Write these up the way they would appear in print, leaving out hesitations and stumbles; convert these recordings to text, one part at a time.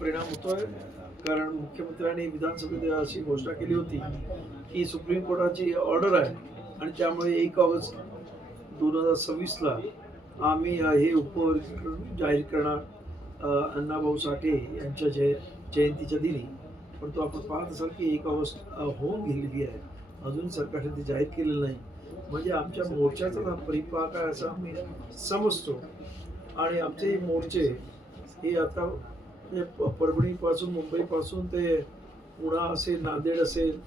परिणाम होतोय. कारण मुख्यमंत्र्यांनी विधानसभेत अशी घोषणा केली होती की सुप्रीम कोर्टाची ऑर्डर आहे आणि त्यामुळे 1 ऑगस्ट 2026ला आम्ही हे उपवर्गीकरण जाहीर करणार अण्णाभाऊ साठे यांच्या जयंतीच्या दिनी. परंतु आपण पाहत असाल की 1 ऑगस्ट होऊन गेलेली आहे, अजून सरकारने ते जाहीर केलेलं नाही. म्हणजे आमच्या मोर्चाचा हा परिपाक आहे असं आम्ही समजतो. आणि आमचे मोर्चे हे आता म्हणजे परभणीपासून, मुंबईपासून ते पुणा असेल, नांदेड असेल,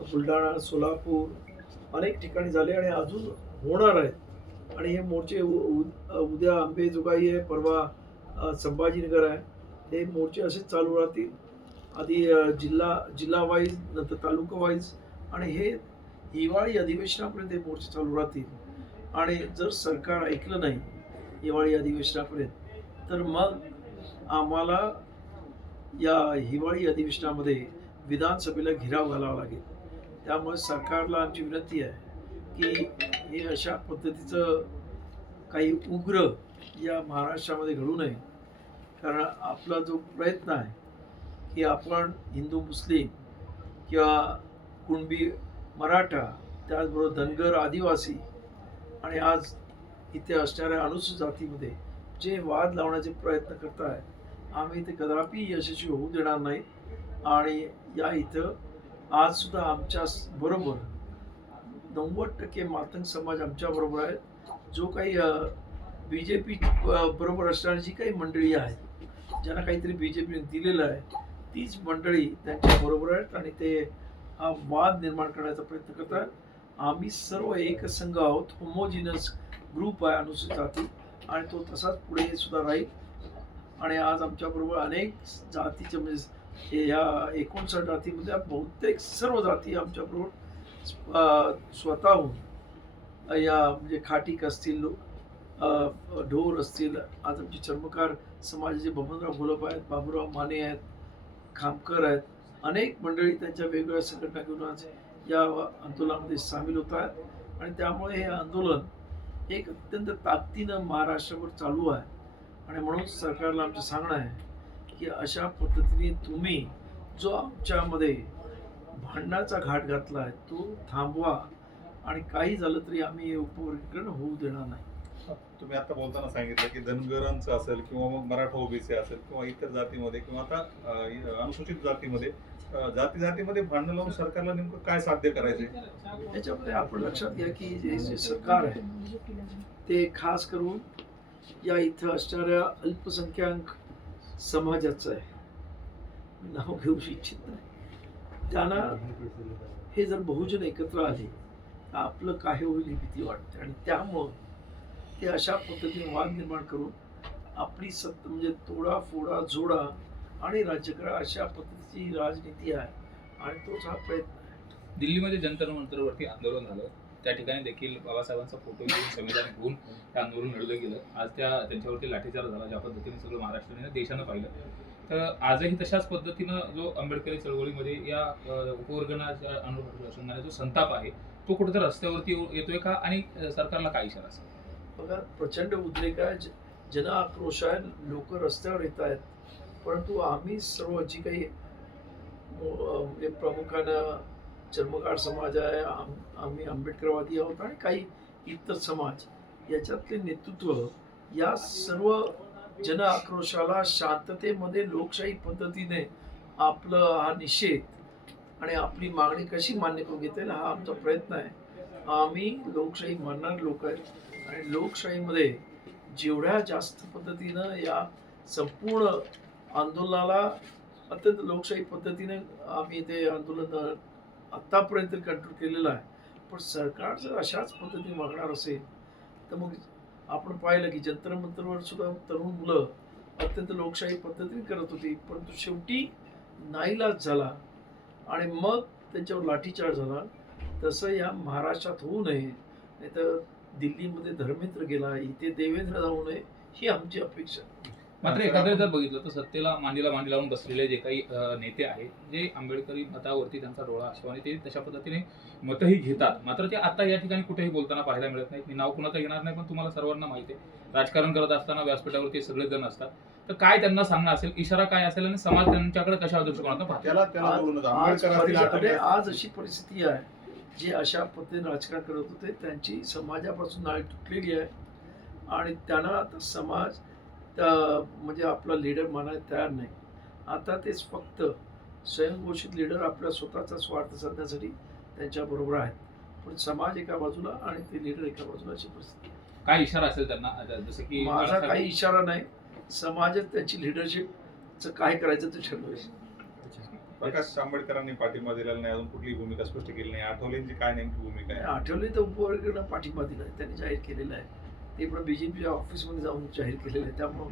बुलढाणा, सोलापूर अनेक ठिकाणी झाले आणि अजून होणार आहेत. आणि हे मोर्चे उद्या अंबेजोगाई आहे, परवा संभाजीनगर आहे. हे मोर्चे असेच चालू राहतील. आधी जिल्हा वाईज, नंतर तालुका वाईज, आणि हे हिवाळी अधिवेशनापर्यंत हे मोर्चे चालू राहतील. आणि जर सरकार ऐकलं नाही हिवाळी अधिवेशनापर्यंत, तर मग आम्हाला या हिवाळी अधिवेशनामध्ये विधानसभेला घेराव घालावा लागेल. त्यामुळे सरकारला आमची विनंती आहे की हे अशा पद्धतीचं काही उग्र या महाराष्ट्रामध्ये घडू नये. कारण आपला जो प्रयत्न आहे की आपण हिंदू, मुस्लिम किंवा कुणबी, मराठा, त्याचबरोबर धनगर, आदिवासी आणि आज इथे असणाऱ्या अनुसूचित जातीमध्ये जे वाद लावण्याचे प्रयत्न करत आहे, आम्ही ते कदापि यशस्वी होऊ देणार नाही. आणि या इथं आज सुद्धा आमच्या बरोबर 90% मातंग समाज आमच्या बरोबर आहे. जो काही BJP बरोबर असणारी जी काही मंडळी आहे, ज्यांना काहीतरी BJPने दिलेलं आहे, तीच मंडळी त्यांच्या बरोबर आहेत आणि ते हा वाद निर्माण करण्याचा प्रयत्न करतात. आम्ही सर्व एकसंघ आहोत, होमोजिनस ग्रुप आहे अनुसूचित जाती, आणि तो तसाच पुढे सुद्धा राहील. आणि आज आमच्याबरोबर अनेक जातीचे म्हणजे ह्या 59 जातीमध्ये बहुतेक सर्व जाती आमच्याबरोबर स्वतःहून या म्हणजे खाटीक असतील, ढोर असतील, आज आमचे चर्मकार समाजाचे बबनराव घोलप आहेत, बाबूराव माने आहेत, खामकर आहेत, अनेक मंडळी त्यांच्या वेगवेगळ्या संघटना घेऊन आज या आंदोलनामध्ये सामील होत आहेत. आणि त्यामुळे हे आंदोलन एक अत्यंत ताकदीनं महाराष्ट्रावर चालू आहे. आणि म्हणून सरकारला आमचं सांगणं आहे की अशा पद्धतीने तुम्ही जो आमच्यामध्ये भांडणाचा घाट घातला आहे तो थांबवा, आणि काही झालं तरी आम्ही हे उपवर्गीकरण होऊ देणार नाही. तुम्ही आता बोलताना सांगितलं की धनगरांचं असेल किंवा मग मराठा ओबीसी असेल किंवा इतर जातीमध्ये किंवा आता अनुसूचित जातीमध्ये जातीमध्ये भांडण लावून सरकारला नेमकं काय साध्य करायचंय? याच्यामध्ये आपण लक्षात घ्या की जे सरकार आहे ते खास करून या इथं असणाऱ्या अल्पसंख्याक समाजाचं आहे. मी नाव घेऊ इच्छित नाही. त्यांना हे जर बहुजन एकत्र आले तर आपलं काय होईल ही भीती वाटते. आणि त्यामुळं ते अशा पद्धतीने वाद निर्माण करून आपली सत्ता म्हणजे तोडा फोडा जोडा आणि राज्य करा, अशा पद्धतीची राजनीती आहे. आणि तोच हा प्रयत्न आहे. दिल्लीमध्ये जंतर मंतरवरती आंदोलन झालं, त्या ठिकाणी देखील बाबासाहेबांचा फोटो घेऊन, संविधान घेऊन हे आंदोलन लढलं गेलं. आज त्यांच्यावरती लाठीचार्ज झाला, ज्या पद्धतीने सगळं महाराष्ट्राने देशानं पाहिलं. तर आजही तशाच पद्धतीनं जो आंबेडकरी चळवळीमध्ये या उपवर्गनाच्या अनुषंगाने जो संताप आहे तो कुठेतरी रस्त्यावरती येतोय का, आणि सरकारला काय इशारा असेल? बघा, प्रचंड उद्रेक आहे, जन आक्रोश आहे, लोक रस्त्यावर येत आहेत. परंतु आम्ही सर्व जी काही म्हणजे प्रमुखानं चर्मकार समाज आहे, आम्ही आंबेडकरवादी आहोत आणि काही इतर समाज, याच्यातले नेतृत्व या सर्व जन आक्रोशाला शांततेमध्ये लोकशाही पद्धतीने आपलं हा निषेध आणि आपली मागणी कशी मान्य करून घेता येईल हा आमचा प्रयत्न आहे. आम्ही लोकशाही मानणारे लोक आहेत आणि लोकशाहीमध्ये जेवढ्या जास्त पद्धतीनं या संपूर्ण आंदोलनाला अत्यंत लोकशाही पद्धतीने आम्ही ते आंदोलन आत्तापर्यंत कंट्रोल केलेलं आहे. पण सरकार जर अशाच पद्धतीने वागणार असेल तर मग आपण पाहिलं की जंतर मंतरवर सुद्धा तरुण मुलं अत्यंत लोकशाही पद्धतीने करत होती, परंतु शेवटी नाईलाज झाला आणि मग त्यांच्यावर लाठीचार्ज झाला. तसं या महाराष्ट्रात होऊ नये, नाही तर दिल्लीमध्ये धर्मेंद्र गेला, इथे देवेंद्र जाऊ नये, ही आमची अपेक्षा. मात्र एखाद्या जर बघितलं तर सत्तेला मांडी लावून बसलेले जे काही नेते आहेत, जे आंबेडकरी मतावरती त्यांचा डोळा असतो आणि ते तशा पद्धतीने मतही घेतात, मात्र ते आता या ठिकाणी कुठेही बोलताना पाहायला मिळत नाहीत. मी नाव कुणाचं घेणार नाही, पण तुम्हाला सर्वांना माहिती आहे, राजकारण करत असताना व्यासपीठावरती सगळे जण असतात. तर काय त्यांना सांगणं असेल, इशारा काय असेल आणि समाज त्यांच्याकडे कशा दृष्टिकोनातून पाहतो? त्याला त्याला बोलूनच आंबेडकर असतील, आठवले असतील. आज अशी परिस्थिती आहे, जे अशा पद्धतीने राजकारण करत होते त्यांची समाजापासून नाळ तुटलेली आहे आणि त्यांना आता समाज म्हणजे आपला लीडर मानायला तयार नाही. आता तेच फक्त स्वयंघोषित लीडर आपल्या स्वतःचा स्वार्थ साधण्यासाठी त्यांच्याबरोबर आहेत, पण समाज एका बाजूला आणि ते लीडर एका बाजूला अशी परिस्थिती आहे. काय इशारा असेल त्यांना आता जसं की माझा काही इशारा नाही, समाजात त्यांची लिडरशिपचं काय करायचं ते ठरवेल. प्रकाश आंबेडकरांनी पाठिंबा दिलेला नाही, अजून कुठली भूमिका स्पष्ट केली नाही. आठवलेंची काय नेमकी भूमिका आहे? आठवले तर उपवर्गानं पाठिंबा दिला आहे, त्यांनी जाहीर केलेला आहे. ते पण बीजेपीच्या ऑफिसमध्ये जाऊन जाहीर केलेलं आहे, त्यामुळं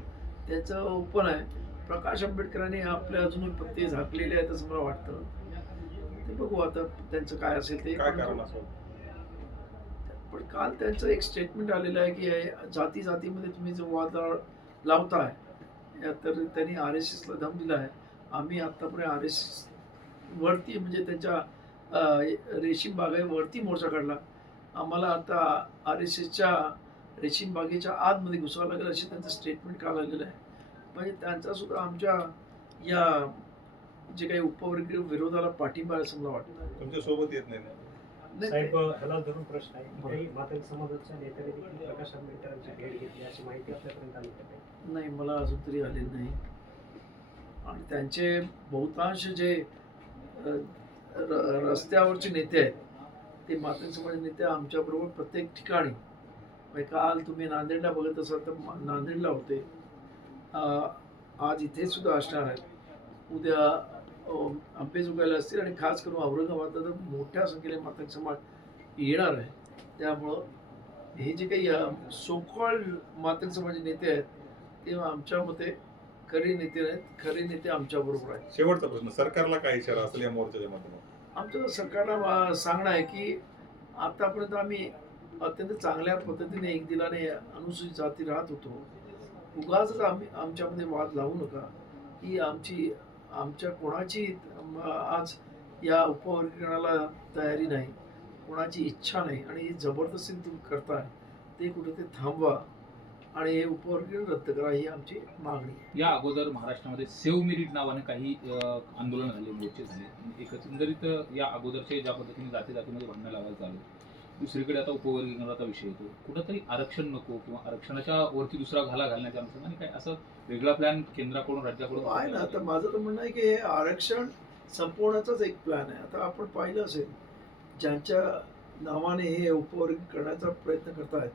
त्याचं ओपन आहे. प्रकाश आंबेडकरांनी आपल्या अजूनही पत्ते झाकलेले आहेत असं मला वाटतं. ते बघू आता त्यांचं काय असेल ते. काय कारण असं? पण काल त्यांचं एक स्टेटमेंट आलेलं आहे की जाती जातीमध्ये तुम्ही जो वाद लावताय, तर त्यांनी RSSला धम दिला आहे. आम्ही आत्तापर्यंत RSS वरती म्हणजे त्यांच्या रेशीम बागेवरती मोर्चा काढला. आम्हाला आता RSSच्या रेशीम बागेच्या आतमध्ये घुसावं लागेल असे त्यांचं स्टेटमेंट काल आलेलं आहे. म्हणजे त्यांचा सुद्धा आमच्या या जे काही उपवर्गीय विरोधाला पाठिंबा आहे असं मला वाटतं. तुमच्या सोबत येत नाही? नाही, साहेब, ह्याला धरून प्रश्न आहे. काही मातंग समाजाच्या नेत्याने देखील प्रकाश आंबेडकरांची भेट घेतली अशी माहिती आपल्यापर्यंत आली आहे? नाही, मला अजून तरी आलेलं नाही. आणि त्यांचे बहुतांश जे रस्त्यावरचे नेते आहेत ते मातंग समाज नेते आमच्याबरोबर प्रत्येक ठिकाणी, म्हणजे काल तुम्ही नांदेडला बघत असाल तर नांदेडला होते, आज इथे सुद्धा असणार आहेत, उद्या अंबेजोगाईला असतील आणि खास करून औरंगाबादला तर मोठ्या संख्येने मातंग समाज येणार आहे. त्यामुळं हे जे काही सोकॉल्ड मातंग समाज नेते आहेत ते आमच्या मते खरे नेते नाहीत, खरे नेते आमच्या बरोबर आहेत. शेवटचा प्रश्न, सरकारला काय इशारा असेल या मोर्चाच्या माध्यमातून? आमचं सरकारला सांगणं आहे की आतापर्यंत आम्ही अत्यंत चांगल्या पद्धतीने एक दिलाने अनुसूचित जाती राहत होतो. उगाच आम्ही आमच्यामध्ये वाद लावू नका. ही आमच्या कोणाची आज या उपवर्गीकरणाला तयारी नाही, कोणाची इच्छा नाही आणि ही जबरदस्तीने तुम्ही करताय ते कुठे ते थांबवा आणि हे उपवर्गीकरण रद्द करा, ही आमची मागणी आहे. या अगोदर महाराष्ट्रामध्ये सेव्ह मेरिट नावाने काही आंदोलन झाले, मोर्चे झाले. एकंदरीत या अगोदरचे ज्या पद्धतीने जाती जातीमध्ये भांडणं लावायला चालू, दुसरीकडे आता उपवर्गीकरणाचा विषय येतो. कुठंतरी आरक्षण नको किंवा आरक्षणाच्या वरती दुसरा घाला घालण्याच्या अनुषंगाने काय असं वेगळा प्लॅन केंद्राकडून राज्याकडून आहे ना. आता माझं तर म्हणणं आहे की हे आरक्षण संपवण्याचाच एक प्लॅन आहे. आता आपण पाहिलं असेल ज्यांच्या नावाने हे उपवर्ग करण्याचा प्रयत्न करतायत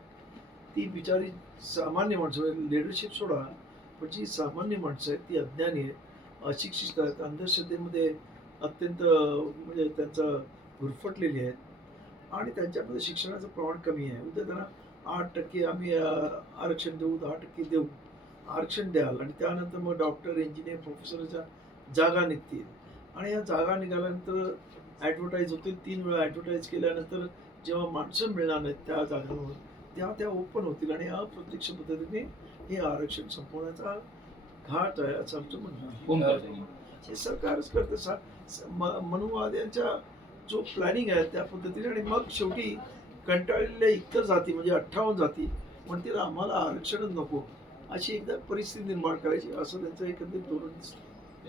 ती बिचारी सामान्य माणसं, लिडरशिप सोडा, पण जी सामान्य माणसं आहेत ती अज्ञानी आहेत, अशिक्षित आहेत, अंधश्रद्धेमध्ये अत्यंत म्हणजे त्यांचं गुरफटलेली आहेत आणि त्यांच्यामध्ये शिक्षणाचं प्रमाण कमी आहे. उद्या त्यांना 8% आम्ही आरक्षण देऊ, 10% देऊ, आरक्षण द्याल आणि त्यानंतर मग डॉक्टर, इंजिनियर, प्रोफेसरच्या जागा निघतील आणि या जागा निघाल्यानंतर ॲडव्हर्टाईज होतील. 3 वेळा ॲडव्हर्टाईज केल्यानंतर जेव्हा माणसं मिळणार नाहीत त्या जागांवर त्या ओपन होतील आणि अप्रत्यक्ष पद्धतीने हे आरक्षण संपवण्याचा घाट आहे असं आमचं म्हणणं आहे. कोण करतंय? हे सरकारच करते. मनुवाद्यांच्या जो प्लॅनिंग आहे त्या पद्धतीने आणि मग शेवटी कंटाळलेल्या इतर जाती म्हणजे 58 जाती म्हणतील आम्हाला आरक्षणच नको अशी एकदा परिस्थिती निर्माण करायची असं त्यांचं एकंदरीत धोरण दिसतं.